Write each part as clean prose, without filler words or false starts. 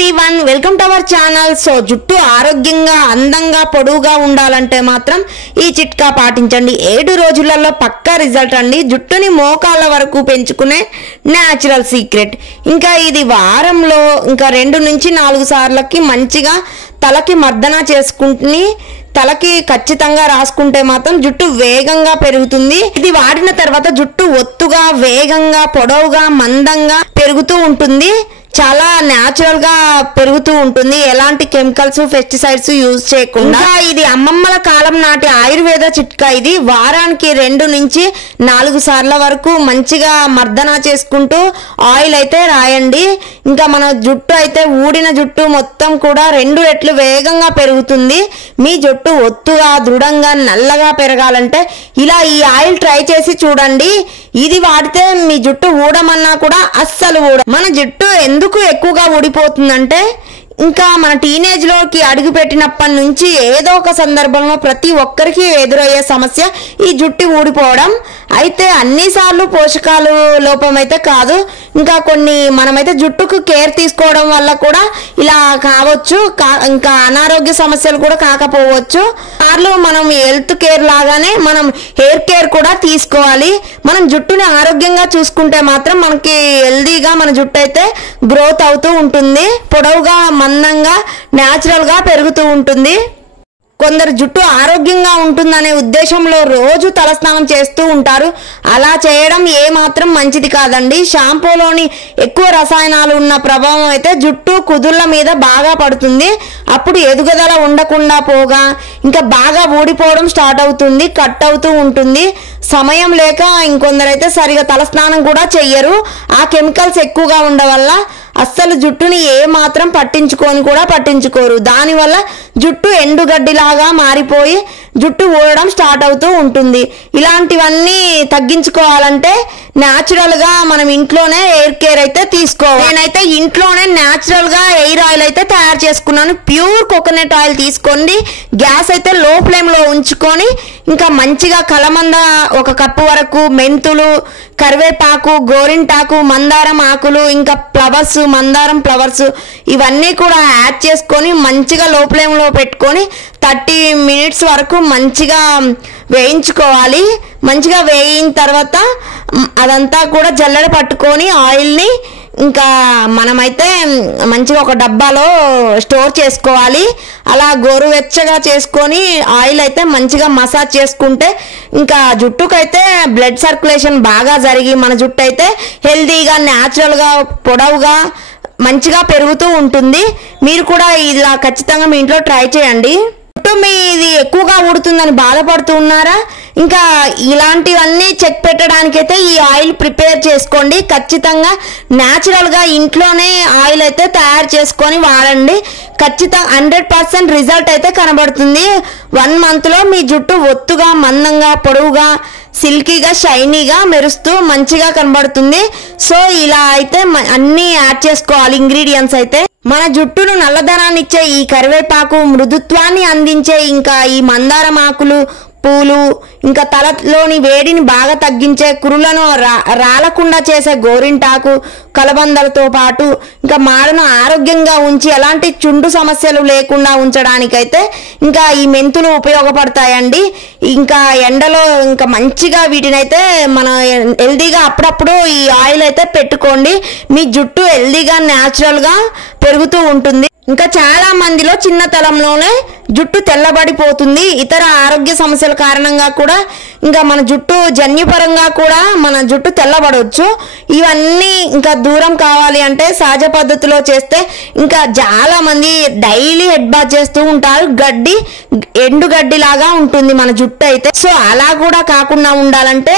Everyone welcome to our channel. So జుట్టు ఆరోగ్యంగా అందంగా పొడవుగా ఉండాలంటే మాత్రం ఈ చిట్కా పాటించండి. 7 రోజులలో పక్కా రిజల్ట్ అండి. జుట్టుని మోకాళ్ళ వరకు పెంచుకునే న్యాచురల్ సీక్రెట్. ఇంకా ఇది వారంలో ఇంకా 2 నుంచి 4 సార్లకి మంచిగా తలకి మర్దన చేసుకుంటుని తలకి ఖచ్చితంగా రాసుకుంటే మాత్రం జుట్టు వేగంగా పెరుగుతుంది. ఇది వాడిన తర్వాత జుట్టు ఒత్తుగా వేగంగా పొడవుగా మందంగా పెరుగుతూ ఉంటుంది. చాలా న్యాచురల్ గా పెరుగుతూ ఉంటుంది. ఎలాంటి కెమికల్స్ పెస్టిసైడ్స్ యూజ్ చేయకుండా. ఇది అమ్మమ్మల కాలం నాటి ఆయుర్వేద చిట్కా. ఇది వారానికి 2 నుంచి 4 సార్ల వరకు మంచిగా మర్దన చేసుకుంటూ ఆయిల్ అయితే రాయండి. ఇంకా మన జుట్టు అయితే ఊడిన జుట్టు మొత్తం కూడా 2 రెట్లు వేగంగా పెరుగుతుంది. మీ జుట్టు ఒత్తుగా దృఢంగా నల్లగా పెరగాలంటే ఇలా ఈ ఆయిల్ ట్రై చేసి చూడండి. ఇది వాడితే మీ జుట్టు ఊడమన్నా కూడా అస్సలు ఊడ. మన జుట్టు ఎందుకు ఎక్కువగా ఊడిపోతుందంటే ఇంకా మన టీనేజ్ లోకి అడుగు పెట్టినప్పటి నుంచి ఏదో ఒక సందర్భంలో ప్రతి ఒక్కరికి ఎదురయ్యే సమస్య ఈ జుట్టు ఊడిపోవడం. అయితే అన్నిసార్లు పోషకాలు లోపం అయితే కాదు, ఇంకా కొన్ని మనమైతే జుట్టుకు కేర్ తీసుకోవడం వల్ల కూడా ఇలా కావచ్చు. ఇంకా అనారోగ్య సమస్యలు కూడా కాకపోవచ్చు. సార్లు మనం హెల్త్ కేర్ లాగానే మనం హెయిర్ కేర్ కూడా తీసుకోవాలి. మనం జుట్టుని ఆరోగ్యంగా చూసుకుంటే మాత్రం మనకి హెల్దీగా మన జుట్టు అయితే గ్రోత్ అవుతూ ఉంటుంది. పొడవుగా మందంగా న్యాచురల్ గా పెరుగుతూ ఉంటుంది. కొందరు జుట్టు ఆరోగ్యంగా ఉంటుందనే ఉద్దేశంలో రోజు తలస్నానం చేస్తూ ఉంటారు. అలా చేయడం ఏమాత్రం మంచిది కాదండి. షాంపూలోని ఎక్కువ రసాయనాలు ఉన్న ప్రభావం అయితే జుట్టు కుదుళ్ళ మీద బాగా పడుతుంది. అప్పుడు ఎదుగుదల ఉండకుండా పోగా ఇంకా బాగా ఊడిపోవడం స్టార్ట్ అవుతుంది, కట్ అవుతూ ఉంటుంది. సమయం లేక ఇంకొందరైతే సరిగా తలస్నానం కూడా చెయ్యరు. ఆ కెమికల్స్ ఎక్కువగా ఉండడం వల్ల అస్సలు జుట్టుని ఏ మాత్రం పట్టించుకోరు. దానివల్ల జుట్టు ఎండుగడ్డిలాగా మారిపోయి జుట్టు ఊడడం స్టార్ట్ అవుతూ ఉంటుంది. ఇలాంటివన్నీ తగ్గించుకోవాలంటే న్యాచురల్ గా మనం ఇంట్లోనే హెయిర్ కేర్ అయితే తీసుకోవాలి. నేనైతే ఇంట్లోనే న్యాచురల్ గా హెయిర్ ఆయిల్ అయితే తయారు చేసుకున్నాను. ప్యూర్ కోకోనట్ ఆయిల్ తీసుకోండి. గ్యాస్ అయితే లో ఫ్లేమ్ లో ఉంచుకొని ఇంకా మంచిగా కలమంద 1 కప్పు వరకు, మెంతులు, కరివేపాకు, గోరింటాకు, మందారం ఆకులు, ఇంకా ఫ్లవర్స్, మందారం ఫ్లవర్స్ ఇవన్నీ కూడా యాడ్ చేసుకొని మంచిగా లో ఫ్లేమ్ లో పెట్టుకొని 30 మినిట్స్ వరకు మంచిగా వేయించుకోవాలి. మంచిగా వేయిన తర్వాత అదంతా కూడా జల్లెడ పట్టుకొని ఆయిల్ని ఇంకా మనమైతే మంచిగా ఒక డబ్బాలో స్టోర్ చేసుకోవాలి. అలా గోరువెచ్చగా చేసుకొని ఆయిల్ అయితే మంచిగా మసాజ్ చేసుకుంటే ఇంకా జుట్టుకైతే బ్లడ్ సర్క్యులేషన్ బాగా జరిగి మన జుట్టు అయితే హెల్తీగా న్యాచురల్గా పొడవుగా మంచిగా పెరుగుతూ ఉంటుంది. మీరు కూడా ఇలా ఖచ్చితంగా మీ ఇంట్లో ట్రై చేయండి. జుట్టు మీది ఎక్కువగా ఊడుతుందని బాధపడుతూ ఉన్నారా? ఇంకా ఇలాంటివన్నీ చెక్ పెట్టడానికైతే ఈ ఆయిల్ ప్రిపేర్ చేసుకోండి. ఖచ్చితంగా న్యాచురల్గా ఇంట్లోనే ఆయిల్ అయితే తయారు చేసుకొని వాడండి. ఖచ్చితంగా 100% రిజల్ట్ అయితే కనబడుతుంది. 1 మంత్లో మీ జుట్టు ఒత్తుగా మందంగా పొడవుగా సిల్కీగా షైనీగా మెరుస్తూ మంచిగా కనబడుతుంది. సో ఇలా అయితే అన్నీ యాడ్ చేసుకోవాలి ఇంగ్రీడియంట్స్ అయితే. మన జుట్టును నల్లదనాన్ని ఇచ్చే ఈ కరివేపాకు, మృదుత్వాన్ని అందించే ఇంకా ఈ మందారం ఆకులు, పూలు, ఇంకా తలలోని వేడిని బాగా తగ్గించే కురులను రాలకుండా చేసే గోరింటాకు, కలబందలతో పాటు ఇంకా మాడను ఆరోగ్యంగా ఉంచి ఎలాంటి చుండు సమస్యలు లేకుండా ఉంచడానికైతే ఇంకా ఈ మెంతులు ఉపయోగపడతాయండి. ఇంకా ఎండలో ఇంకా మంచిగా వీటినైతే మన హెల్దీగా అప్పుడప్పుడు ఈ ఆయిల్ అయితే పెట్టుకోండి. మీ జుట్టు హెల్దీగా న్యాచురల్గా పెరుగుతూ ఉంటుంది. ఇంకా చాలా మందిలో చిన్న తలంలోనే జుట్టు తెల్లబడిపోతుంది. ఇతర ఆరోగ్య సమస్యల కారణంగా కూడా ఇంకా మన జుట్టు జన్యుపరంగా కూడా మన జుట్టు తెల్లబడవచ్చు. ఇవన్నీ ఇంకా దూరం కావాలి అంటే సహజ పద్ధతిలో చేస్తే ఇంకా చాలా మంది డైలీ హెడ్ బాత్ చేస్తూ ఉంటారు. ఎండుగడ్డి లాగా ఉంటుంది మన జుట్టు అయితే. సో అలా కూడా కాకుండా ఉండాలంటే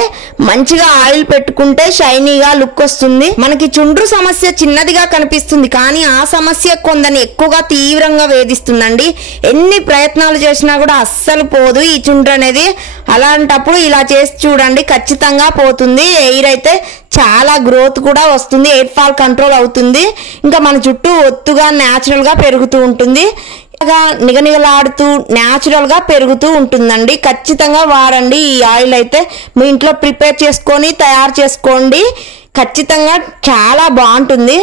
మంచిగా ఆయిల్ పెట్టుకుంటే షైనీగా లుక్ వస్తుంది. మనకి చుండ్రు సమస్య చిన్నదిగా కనిపిస్తుంది, కానీ ఆ సమస్య కొందరిని ఎక్కువగా తీవ్రంగా వేధిస్తుందండి. ఎన్ని ప్రయత్నాలు చేసినా కూడా అస్సలు పోదు ఈ చుండ్రు అనేది. అలాంటప్పుడు ఇలా చేసి చూడండి, ఖచ్చితంగా పోతుంది. హెయిర్ అయితే చాలా గ్రోత్ కూడా వస్తుంది. హెయిర్ ఫాల్ కంట్రోల్ అవుతుంది. ఇంకా మన జుట్టు ఒత్తుగా న్యాచురల్ గా పెరుగుతూ ఉంటుంది. నిగనిగలాడుతూ న్యాచురల్ గా పెరుగుతూ ఉంటుందండి. ఖచ్చితంగా వాడండి ఈ ఆయిల్ అయితే. మీ ఇంట్లో ప్రిపేర్ చేసుకొని తయారు చేసుకోండి. ఖచ్చితంగా చాలా బాగుంటుంది.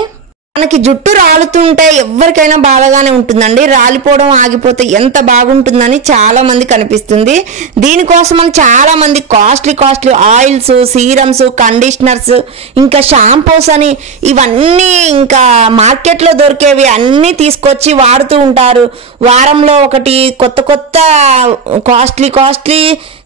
మనకి జుట్టు రాలుతుంటే ఎవరికైనా బాధగానే ఉంటుందండి. రాలిపోవడం ఆగిపోతే ఎంత బాగుంటుందని చాలా మంది కనిపిస్తుంది. దీనికోసమని చాలా మంది కాస్ట్లీ ఆయిల్స్, సీరమ్స్, కండిషనర్స్, ఇంకా షాంపూస్ అని ఇవన్నీ ఇంకా మార్కెట్లో దొరికేవి అన్నీ తీసుకొచ్చి వాడుతూ ఉంటారు. వారంలో ఒకటి కొత్త కాస్ట్లీ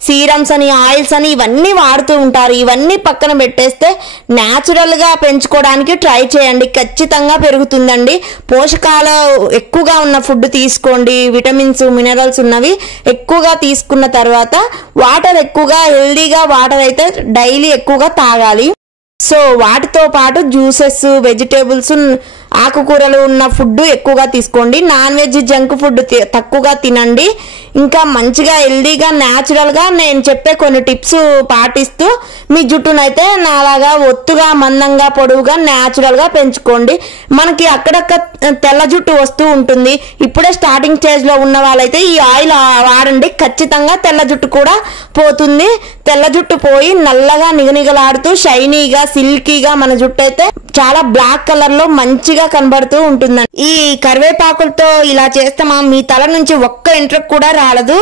సీరమ్స్ అని, ఆయిల్స్ అని ఇవన్నీ వాడుతూ ఉంటారు. ఇవన్నీ పక్కన పెట్టేస్తే న్యాచురల్గా పెంచుకోవడానికి ట్రై చేయండి. ఖచ్చితంగా పెరుగుతుందండి. పోషకాలు ఎక్కువగా ఉన్న ఫుడ్ తీసుకోండి. విటమిన్స్, మినరల్స్ ఉన్నవి ఎక్కువగా తీసుకున్న తర్వాత వాటర్ ఎక్కువగా, హెల్దీగా వాటర్ అయితే డైలీ ఎక్కువగా తాగాలి. సో వాటితో పాటు జ్యూసెస్, వెజిటేబుల్స్, ఆకుకూరలు ఉన్న ఫుడ్ ఎక్కువగా తీసుకోండి. నాన్ వెజ్, జంక్ ఫుడ్ తక్కువగా తినండి. ఇంకా మంచిగా హెల్దీగా న్యాచురల్గా నేను చెప్పే కొన్ని టిప్స్ పాటిస్తూ మీ జుట్టునైతే నాలాగా ఒత్తుగా, మందంగా, పొడవుగా న్యాచురల్గా పెంచుకోండి. మనకి అక్కడక్కడ తెల్ల జుట్టు వస్తూ ఉంటుంది. ఇప్పుడే స్టార్టింగ్ స్టేజ్లో ఉన్న వాళ్ళైతే ఈ ఆయిల్ వాడండి. ఖచ్చితంగా తెల్ల జుట్టు కూడా పోతుంది. తెల్ల జుట్టు పోయి నల్లగా నిగనిగలాడుతూ షైనీగా, సిల్కీగా మన జుట్టు అయితే చాలా బ్లాక్ కలర్లో మంచిగా కనబడుతూ ఉంటుందండి. ఈ కరివేపాకులతో ఇలా చేస్తే మీ తల నుంచి ఒక్క ఎంట్రుకు కూడా రాలదు.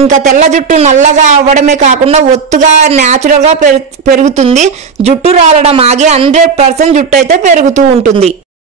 ఇంకా తెల్ల జుట్టు నల్లగా అవ్వడమే కాకుండా ఒత్తుగా న్యాచురల్గా పెరుగుతుంది. జుట్టు రాలడం ఆగి 100% జుట్టు అయితే పెరుగుతూ ఉంటుంది.